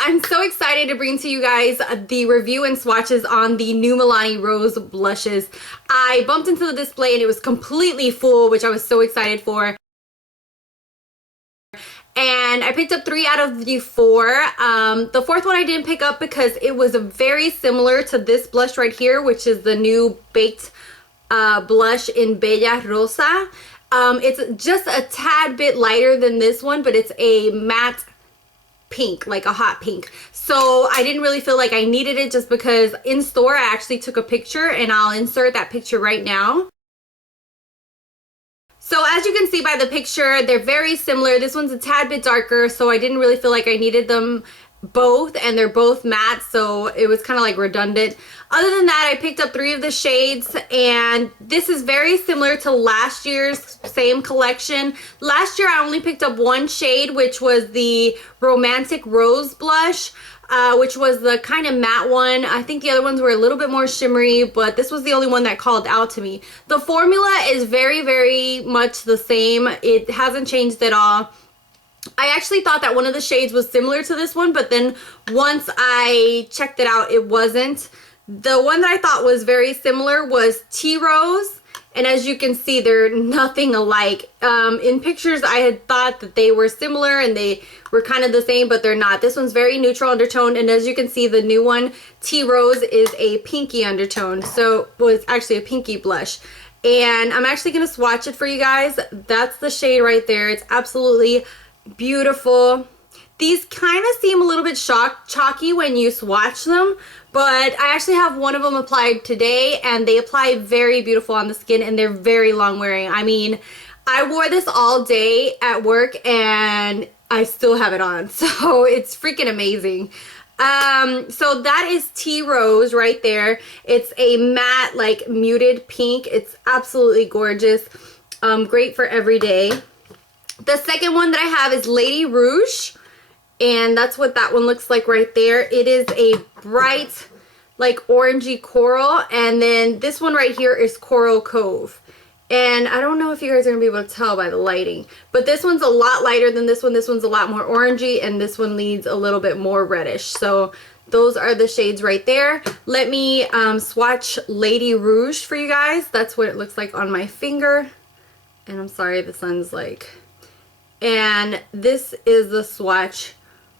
I'm so excited to bring to you guys the review and swatches on the new Milani Rose blushes. I bumped into the display and it was completely full, which I was so excited for. And I picked up 3 out of the 4. The 4th one I didn't pick up because it was very similar to this blush right here, which is the new baked blush in Bella Rosa. It's just a tad bit lighter than this one, but it's a matte pink, like a hot pink. So I didn't really feel like I needed it just because in store I actually took a picture, and I'll insert that picture right now. So as you can see by the picture, they're very similar. This one's a tad bit darker, so I didn't really feel like I needed them both, and they're both matte, so it was kind of like redundant. Other than that, I picked up 3 of the shades, and this is very similar to last year's same collection. Last year I only picked up 1 shade, which was the Romantic Rose blush, which was the kind of matte one. I think the other ones were a little bit more shimmery, but this was the only one that called out to me. The formula is very much the same. It hasn't changed at all. I actually thought that one of the shades was similar to this one, but then once I checked it out, it wasn't. The one that I thought was very similar was Tea Rose, and as you can see, they're nothing alike. In pictures, I had thought that they were similar and they were kind of the same, but they're not. This one's very neutral undertone, and as you can see, the new one, Tea Rose, is a pinky undertone. So, well, it's actually a pinky blush. And I'm actually going to swatch it for you guys. That's the shade right there. It's absolutely beautiful. These kind of seem a little bit chalky when you swatch them, but I actually have one of them applied today, and they apply very beautiful on the skin, and they're very long wearing. I mean, I wore this all day at work and I still have it on, so it's freaking amazing. So that is Tea Rose right there. It's a matte, like muted pink. It's absolutely gorgeous. Great for every day. The second one that I have is Lady Rouge, and that's what that one looks like right there. It is a bright, like orangey coral, and then this one right here is Coral Cove. And I don't know if you guys are going to be able to tell by the lighting, but this one's a lot lighter than this one. This one's a lot more orangey, and this one leads a little bit more reddish. So those are the shades right there. Let me swatch Lady Rouge for you guys. That's what it looks like on my finger. And I'm sorry, the sun's like... And this is the swatch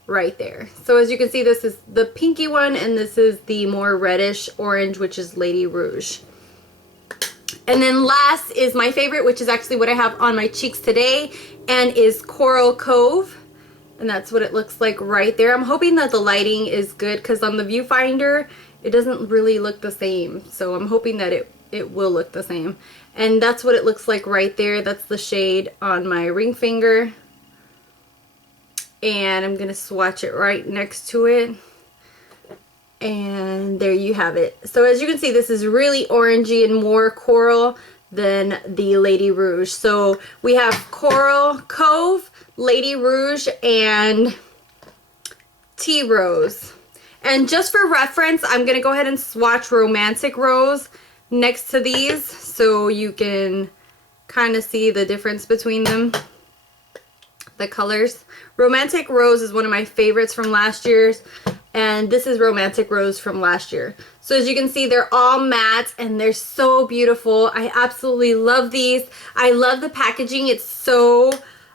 right there. So as you can see, this is the pinky one, and this is the more reddish orange, which is Lady Rouge. And then last is my favorite, which is actually what I have on my cheeks today, and is Coral Cove. And that's what it looks like right there. I'm hoping that the lighting is good, because on the viewfinder it doesn't really look the same. So I'm hoping that it will look the same. And that's what it looks like right there. That's the shade on my ring finger. And I'm going to swatch it right next to it. And there you have it. So as you can see, this is really orangey and more coral than the Lady Rouge. So we have Coral Cove, Lady Rouge, and Tea Rose. And just for reference, I'm going to go ahead and swatch Romantic Rose next to these so you can kind of see the difference between them, the colors. Romantic Rose is one of my favorites from last year's, and this is Romantic Rose from last year. So as you can see, they're all matte and they're so beautiful. I absolutely love these. I love the packaging. It's so,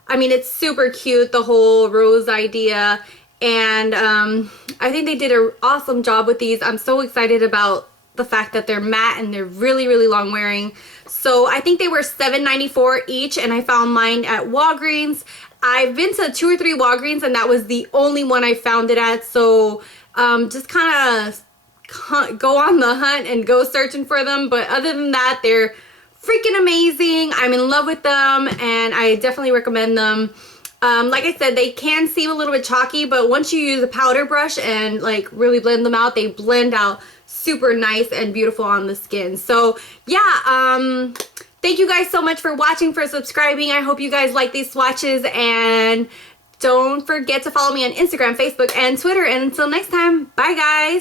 I mean, it's super cute, the whole rose idea, and I think they did an awesome job with these. I'm so excited about the fact that they're matte and they're really long wearing. So I think they were $7.94 each, and I found mine at Walgreens. I've been to 2 or 3 Walgreens, and that was the only one I found it at. So just kind of go on the hunt and go searching for them. But other than that, they're freaking amazing. I'm in love with them, and I definitely recommend them. Like I said, they can seem a little bit chalky, but once you use a powder brush and like really blend them out, they blend out super nice and beautiful on the skin. So yeah, thank you guys so much for watching, for subscribing. I hope you guys like these swatches, and don't forget to follow me on Instagram, Facebook, and Twitter. And until next time, bye guys.